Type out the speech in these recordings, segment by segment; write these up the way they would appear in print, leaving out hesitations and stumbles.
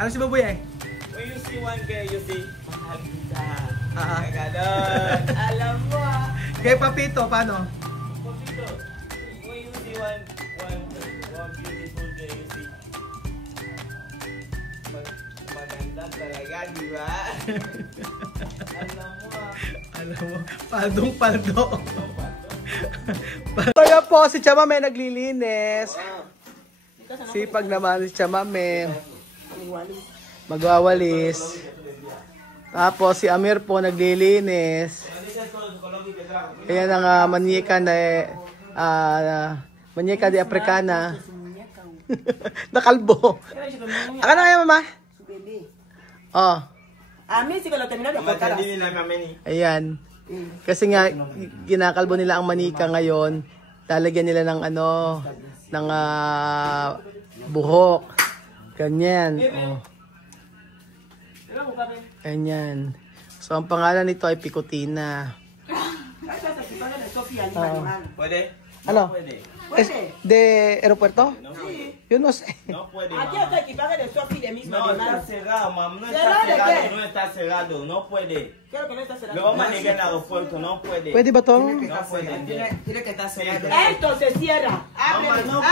Ano si Baboy eh? When you see one girl, you see, mahal kita. Ah. Ganon. Alam mo ah. Kay Papito, paano? Papito, when you see one beautiful girl, you see, maganda talaga, di ba? Alam mo ah. Alam mo, paldong-paldo. Kaya po, si Chamame naglilinis. Sipag naman si Chamame. Magwawalis. Tapos si Amir po naglilinis. Ayan ang manyeka na manyeka de Africana. Nakalbo. Ano kaya mama? Oh. Ayan. Kasi nga ginakalbo nila ang manika ngayon. Lalagyan nila ng ng buhok. Ganyan. Oh. Ganyan. So, ang pangalan nito ay Picotina. Pwede? Ano? Pwede. De aeropuerto? Yo no sé. No puede. Aquí hasta que pague de Sofi de misma No, demanda. está cerrado, mam. No ¿Cerrado está de cerrado, qué? no está cerrado. No puede. Creo que no está cerrado. Lo vamos a negar en el aeropuerto, no puede. Pwede ba to? No puede. Tiene que estar cerrado. Esto se cierra. Ábreme. no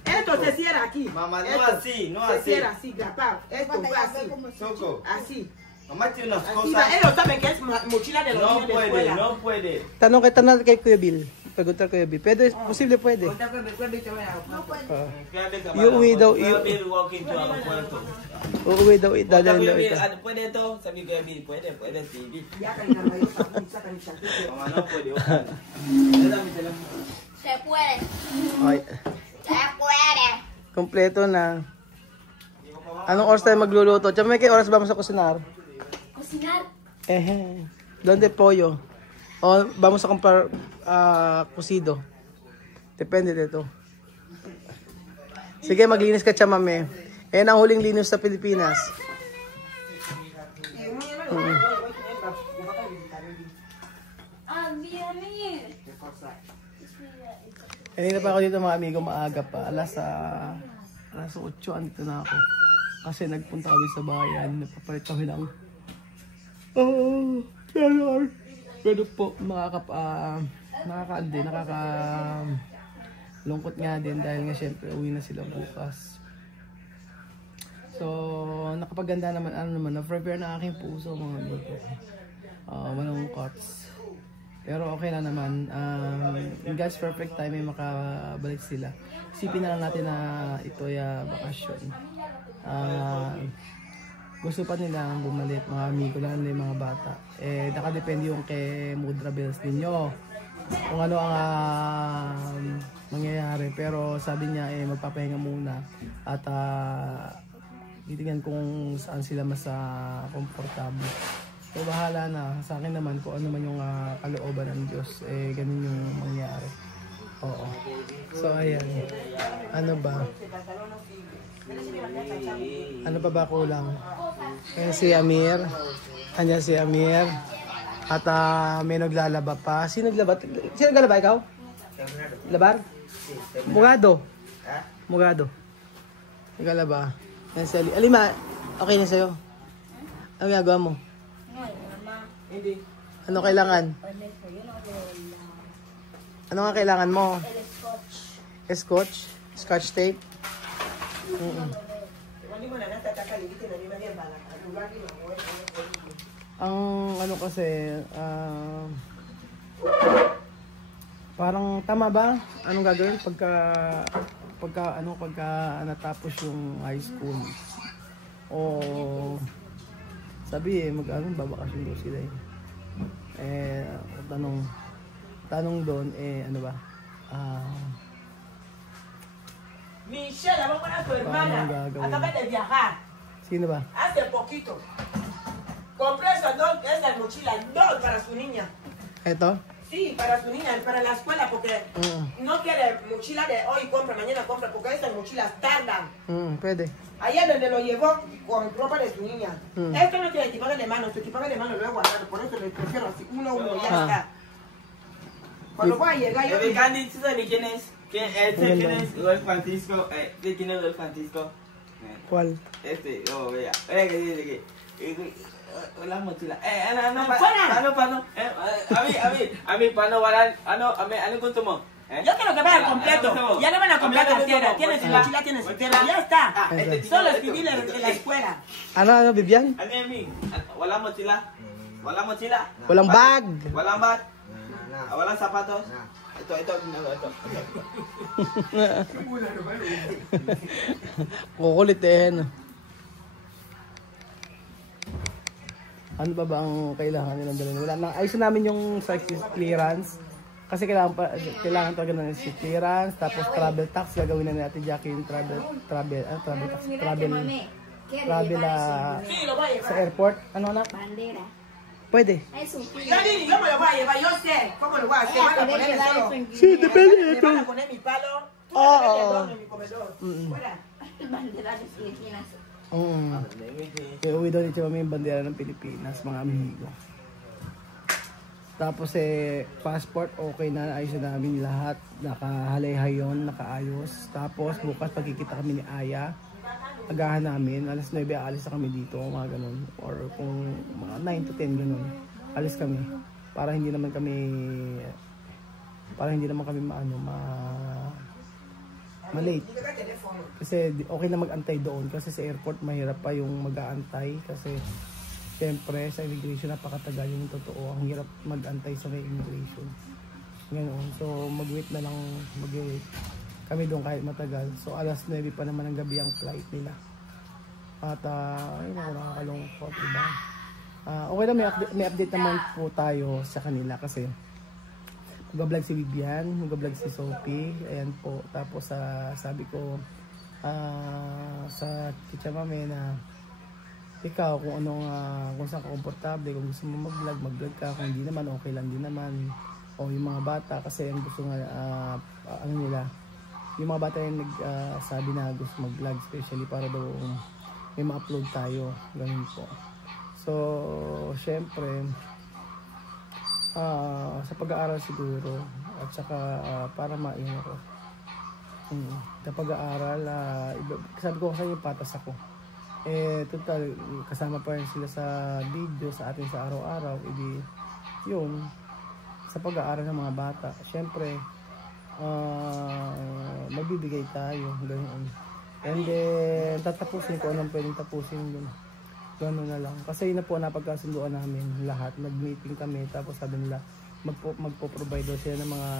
Esto se cierra aquí. Mamá, no Esto así, no se así. cierra así, grapado. Esto va así. Soco. Así. Mamá tiene unas Así va. cosas. Ellos saben que es mochila de los No niños de puede, escuela. no puede. Tanong kay Kuya Bill. Preguntar Kuya Bill. Pwede, posible pwede. Quédate, Uuwi daw, Kuya Bill walk into el aeropuerto. Uuwi daw, dadalhin Kuya daw Bill, ito. ¿puede esto? Sabi Kuya Bill, puede, sí. Ya caminando, yo sacan mi chaqueta. Mamá, no puede, ojalá. Dale mi teléfono. Se puede. Ay, Se puede. kompleto na. Anong oras tayo magluluto? Tsaka may kay oras ba mo sa kusinar? Cocinar. ¿Dónde pollo? O vamos a comprar cocido. Depende dito. Sige, maglinis ka, Chamame. Ayan ang huling linis sa Pilipinas. Ah, mira. Kanina pa ako dito mga amigo, maaga pa. Alas 8, andito na ako. Kasi nagpunta kami sa bayan. Napapalit kami ng pero po, lungkot nga din dahil nga syempre uwi na sila bukas. So, nakapaganda naman, na-prepare na aking puso mga amigo. Malungkots. Pero okay na naman. In God's perfect time ay makabalik sila. Isipin na lang natin na ito ay bakasyon. Gusto pa nilang bumalik mga amigo lang na yung mga bata. Nakadepende yung kay mood rebels ninyo. Kung ano ang mangyayari. Pero sabi niya magpapahinga muna. At titingnan kung saan sila mas komportable. So bahala na. Sa akin naman kung ano man yung kalooban ng Diyos. Ganun yung mangyayari. Oo. So ayan. Ano ba? Ano pa ba kulang? Ayan si Amir. Andiyan si Amir. At may naglalaba pa. Sino naglalaba? Sino naglalaba? Ikaw? Labar? Mugado. Mugado. Naglalaba. Ayan si Alima. Okay na sa'yo? Ano ginagawa mo? Hindi. Ano kailangan? Ano nga kailangan mo? Scotch? Scotch tape? Ang ano kasi parang tama ba? Anong gagawin pagka natapos yung high school? O sabi babakasyon daw sila tanong doon ano ba? Michelle, vamos para tu hermana. Acaba de viajar. Sino ba? Hace poquito. Compré esas mochilas, dos para su niña. Eto? Sí, para su niña, para la escuela, porque no quiere mochila de hoy compra, mañana compra, porque esas mochilas tardan. Pwede. Ayer donde lo llevó con ropa de su niña. Esto no tiene equipaje de mano, su equipaje de mano lo he guardado, por eso le prefiero así, uno, ya está. Cuando voy a llegar yo... Candy, ¿tú sabes quién es? ¿Quién es? Rolf Francisco. ¿Quién es Rolf Francisco? Kual. Vea. Que wala mo sila. Ano? A mí, paano wala, ano gusto mo? Yo quiero que vaya completo. Ya no van a comprar cartera. Tiene su mochila, tiene su tela. Ya está. Solo escribirle en la escuela. Ano, Vivian? Ano Emi? Wala mo sila? Walang bag. Walang bag? Walang sapatos? Ito. Kukulit eh. Ano ba ang kailangan nilang dalhin? Wala na. Ayusin namin yung size clearance. Kasi kailangan talaga ng seat clearance, tapos travel tax, gagawin na ni Ate Jackie yung travel sa airport. Ano anak? Bandera. Pwede. Es un Yo me lo voy a llevar, yo sé cómo lo voy a hacer. Van a ponerme solo. Sí, depende de Me ito. van a poner mi palo. Tú vas a ver el dono en mi comedor. Fuera. bandera de Filipinas. Kaya uwi daw dito kami yung bandera ng Pilipinas, mga amigo. Tapos passport, okay na, ayos na namin lahat. Nakahalay yun, nakaayos. Tapos bukas pagkikita kami ni Aya, agahan namin, alas 9 alis na kami dito, mga ganun. Or kung mga 9 to 10 ganun, alis kami. Para hindi naman kami malate. Kasi okay na mag-antay doon kasi sa airport mahirap pa yung mag-aantay kasi siyempre sa immigration napakatagal yung totoo. Ang hirap mag-antay sa may immigration. Ganoon. So mag-wait na lang, mag-wait kami doon kahit matagal. So alas 9 pa naman ng gabi ang flight nila. At ayun ako nakakalungkot, diba? Okay na may update naman po tayo sa kanila kasi mag-vlog si Vivian, mag-vlog si Sophie, ayan po. Tapos sabi ko sa Chicha Mame na ikaw kung kung saan ka komportable, kung gusto mo mag-vlog ka, kung hindi naman okay lang din naman. O yung mga bata kasi ang gusto nga yung mga bata yung nagsabi na gusto mag-vlog especially para daw may ma-upload tayo, ganun po. So syempre sa pag-aaral siguro at saka para maingay ko sa pag-aaral sabi ko kasi yung patas ako total kasama pa rin sila sa video sa atin sa araw-araw edi yun sa pag-aaral ng mga bata syempre magbibigay tayo ganoon and then tatapusin ko anong pwedeng tapusin dun. Gano'n na lang. Kasi yun na po napagkasunduan namin lahat. Nag-meeting kami tapos sabi nila magpo-provide daw sila ng mga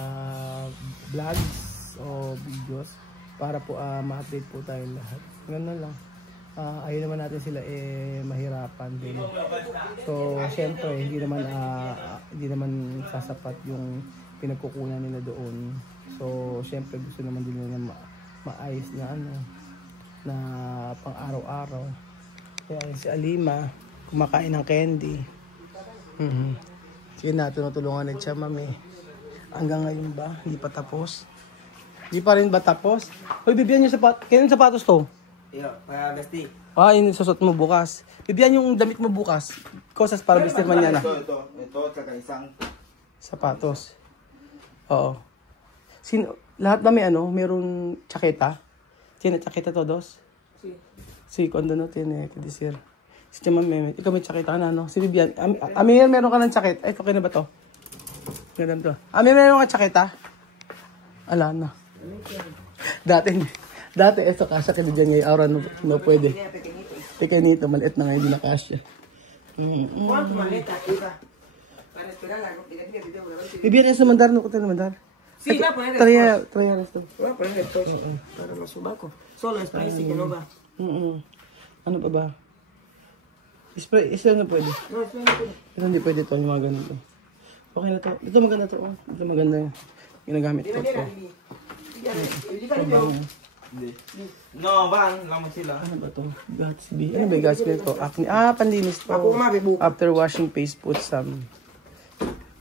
vlogs o videos para po ma-update po tayo lahat. Gano'n lang. Ayun naman natin sila mahirapan din. So syempre hindi naman sasapat yung pinagkukunan nila doon. So syempre gusto naman din nila maayos na na pang araw-araw. Kaya si Alima, kumakain ng candy. Sige na, tinutulungan ni Chicha Mame. Hanggang ngayon ba? Hindi pa tapos? Hindi pa rin ba tapos? Hoy, Bibian yung sapatos. Kailan sapatos to? Iyo, para vesti. Yun yung susot mo bukas. Bibian yung damit mo bukas. Kosas para vestir mañana. Ito, tsaka isang Sapatos. Oo. Lahat na mayroong tsaketa? Tiene tsaketa todos? Si Kondo no tiene que decir. Si Chicha Mame, ikaw may tsaketa ka na, no? Si Vivian, Amir, meron ka ng tsaketa. Ay, okay na ba to? Ganun to. Amir, meron ka tsaketa? Ala na. Dati, ito kasya ka na dyan ngayon. Ahora no pwede. Pequeñito, maliit na ngayon, hindi na kasya. ¿Cuánto maleta iba? Para esperar la competencia de video. Vivian, es mandar, no? Kuta na mandar. Sí, va a poner Traía esto. Voy a poner el torso para los sobacos. Solo spicy que no va. Ano pa ba? Spray, isa na pwede. No, eso no puede. Ito hindi pwede ito, yung mga ganito. Okay na to. Ito maganda to. Ito maganda yung ginagamit ko. No, van, la mochila. Ano ba to? Gatsby. Ano ba yung Gatsby ito? Acne. Panlinis to. Ako mabibu. After washing face, put some.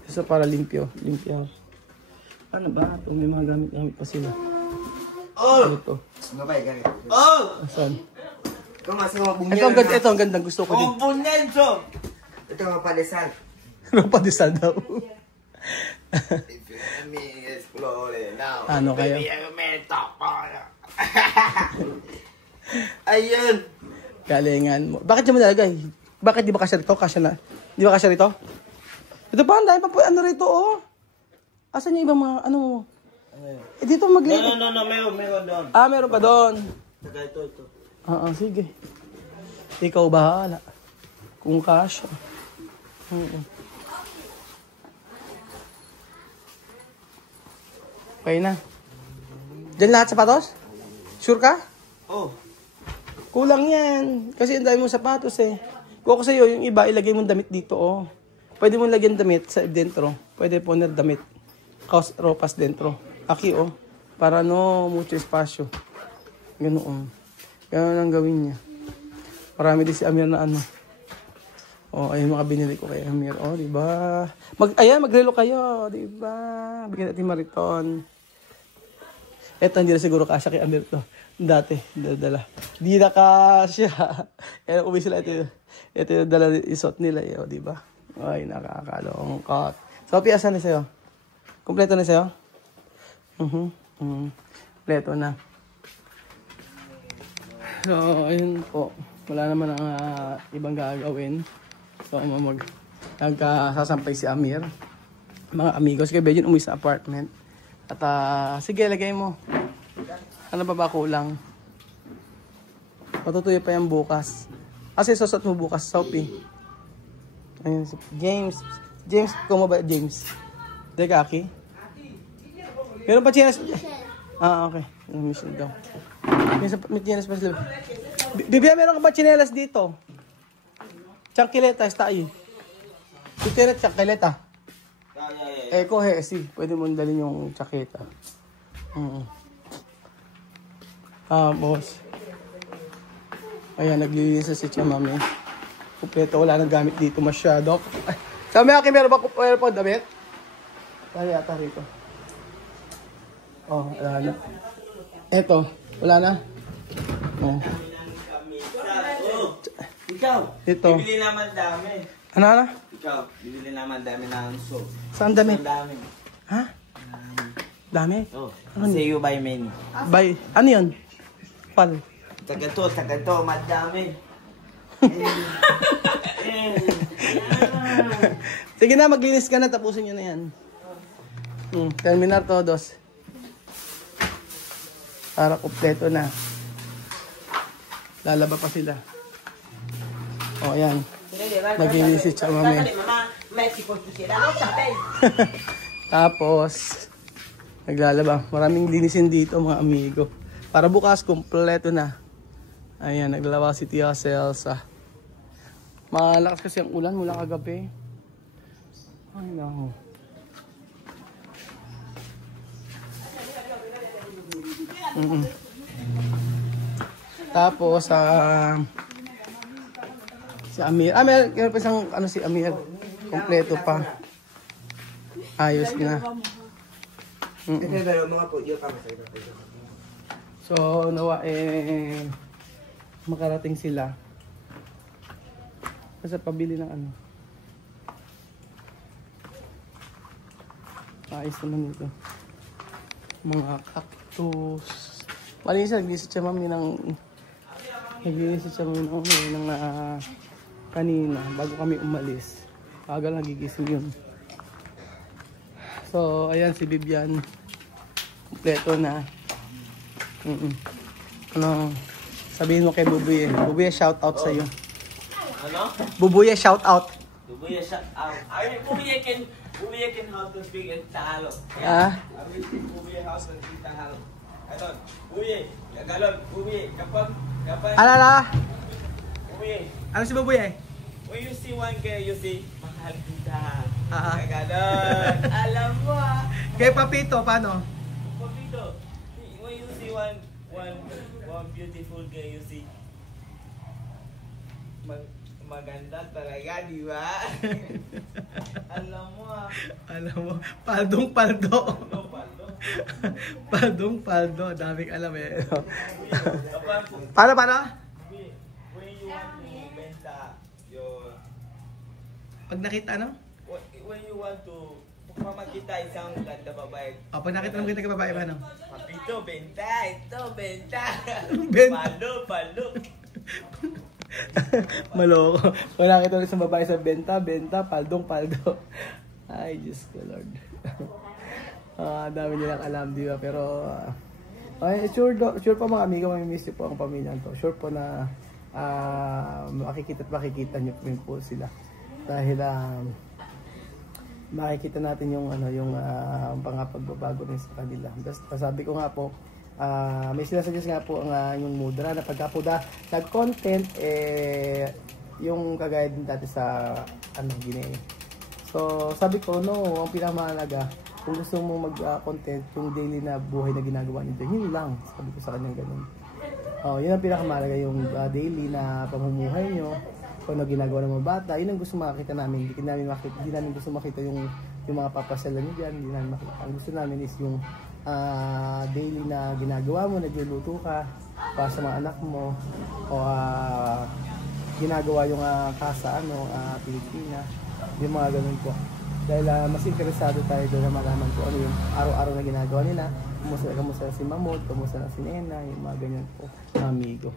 Isa para limpyo. Ano ba? Ito, may mga gamit pa sila. Ano to? Asan? Ito ang ganda. Gusto ko din. Componenso! Ito ang padesal. Padesal daw. Explore now. Ano kayo? Ayun. Galingan mo. Bakit mo nalagay? Bakit di ba kasya rito? Kasya na. Di ba kasya rito? Ito pa, ang dami pa po. Ano rito, oh. Asan yung ibang mga, ano mo? Dito magliit. No, meron doon. Ah, meron pa doon. Saka ito. Oo, sige. Ikaw bahala. Kung kasya. Okay na. Diyan lahat sapatos? Sure ka? Oh. Kulang yan. Kasi ang dami mong sapatos eh. Kung ako sa'yo, yung iba, ilagay mong damit dito, oh. Pwede mong lagyan damit sa dentro. Pwede po na damit. Ropas dentro. Aki, oh. Para no, mucho espasyo. Ganoon. Ganoon ang gawin niya. Marami din si Amir na ano. Oh, ayun mga binili ko kay Amir. Oh, di ba? Magrelo kayo, di ba? Bigyan natin Mariton. Eto, hindi na siguro kasya kay Amir to. Dati, dala. Di na kasya. Kaya uwi sila ito. Ito yung dala isot nila, di ba? Ay, nakakalungkot. So, piasan na sa'yo. Kompleto na sa'yo? Kompleto na. So, ayun po. Wala naman ang ibang gagawin. So, nagkasasampay si Amir. Mga amigos. Kaya Beijing umuwi sa apartment. At sige, lagay mo. Ano ba kulang? Matutuyo pa yan bukas. Kasi sosot mo bukas, Sophie. Ayun, James, kumo ba James? Deka, Aki? Meron pa chinas? Ah, okay. Michelle daw. May chinas pa sila. Bibia, meron ka ba chinelas dito? Changkileta, está ahí. Si tienes changkileta. Coge, sí. Pwede mo dalhin yung chaketa. Boss. Ayan, naglilinis si Chamami. Kumpleto, wala nang gamit dito masyado. Sabi akin, meron pa damit? Tari ata rito. Oh, wala na. Eto, wala na. Oh. Ikaw, Ito. bibili naman dami. Ano? Ikaw, bibili naman dami ng soap. Saan dami? Dami. Ha? Dami? Oh, say you buy many. By, ano yun? Pal. Taga to, madami. Sige na, maglinis ka na, tapusin nyo na yan. Terminar todos. Para kompleto na. Lalaba pa sila. O, ayan. Naglinis si Chamami. Tapos, naglalaba. Maraming linisin dito, mga amigo. Para bukas, kompleto na. Ayan, naglalaba si Tia Celsa. Malakas kasi ang ulan mula kagabi. Ay, naku. Tapos, si Amir. Meron pa isang, si Amir. Kompleto pa. Ayos na. So, nawa makarating sila. Kasi pabili ng ano. Ayos naman dito. Mga cactus. Malinis na, naglinis siya mami ng kanina bago kami umalis. Agal nagigising yun. So, ayan si Bibian. Kompleto na. Ano, sabihin mo kay Bubuye. Bubuye, shout out sa'yo. Ano? Bubuye, shout out. Bubuye, shout out. Bubuye can how to speak in Tagalog. Ah? I will speak Bubuye house and speak Tagalog. Ito, Bubuye, Tagalog, Bubuye, kapag, Alala? Bubuye, Ano si Bubuye? when you see one girl, you say, mahal kita. Ah. Tagalog. Alam mo Kay Papito, paano? Papito, when you see one beautiful girl, you see, maganda talaga, di ba? Alam mo Alam mo, paldong-paldo. Ano, Paldo? Paldong-paldo, daming alam eh. Kapag, Paano? when you want to benta your, Pag nakita ano? when you want to Mamakita isang ganda babae. Pag nakita naman kita kay babae, ano? Papito, benta. Ito, benta. Benta. Palo. Maloko. Pag nakita ulit sa babae sa benta, paldo. Ay, Diyos ko, Lord. Dami nilang alam, di ba? Pero, sure po mga amigo, mamimiss niyo po ang pamilya to. Sure po na makikita niyo po sila. Dahil, makikita natin yung pagbabago rin sa kanila. Basta sabi ko nga po, may sinasuggest nga po ang yung mudra na pagka po nag-content yung kagaya din dati sa Guinea. So sabi ko no, ang pinakamahalaga kung gusto mo mag-content yung daily na buhay na ginagawa nito, yun lang. Sabi ko sa kanya ganun. Yun ang pinakamahalaga, yung daily na pamumuhay nyo, kung ano ginagawa ng mga bata, yun ang gusto makita namin. Hindi namin gusto makita yung mga papasalan nyo dyan, hindi namin makita. Ang gusto namin is yung daily na ginagawa mo, nagluluto ka para sa mga anak mo, o ginagawa yung kasa Pilipina, yung mga ganun po. Dahil mas interesado tayo doon na malaman po ano yung araw-araw na ginagawa nila, kumusta si Mamod, kumusta na si Nena, yung mga ganyan po, mga amigo.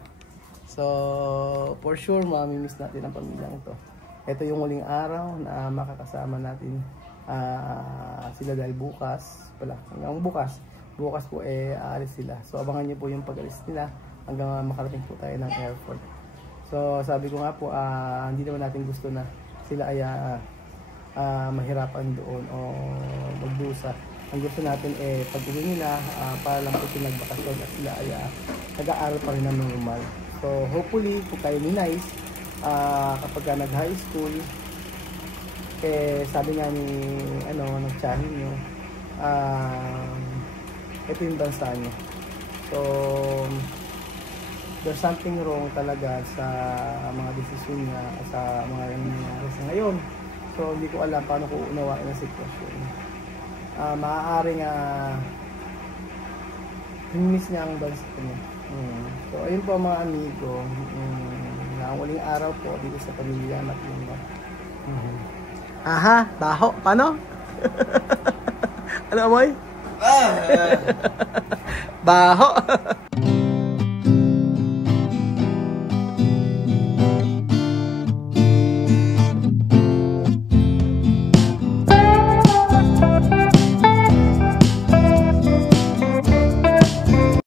So, for sure, mamimiss natin ang pamilyang ito. Ito yung huling araw na makakasama natin sila dahil bukas po aalis sila. So, abangan nyo po yung pag-alis nila hanggang makarating po tayo ng airport. So, sabi ko nga po, hindi naman natin gusto na sila ay mahirapan doon o magdusa. Ang gusto natin pag-uwi nila para lang po sila nagbakasyon at sila ay nag-aaral pa rin ng normal. So hopefully kung kayo ni Nice kapag nag-high school, sabi nga ni nagtsahin nyo, ito yung bansa nyo. So there's something wrong talaga sa mga desisyon niya, sa mga nangyayari sa ngayon. So hindi ko alam paano ko unawain ang sitwasyon. Maaaring miss niya ang bansa niya. So ayun po mga amigo, ang huling araw po dito sa pamilya Matinda. Aha, baho, paano? Ano amoy? Baho.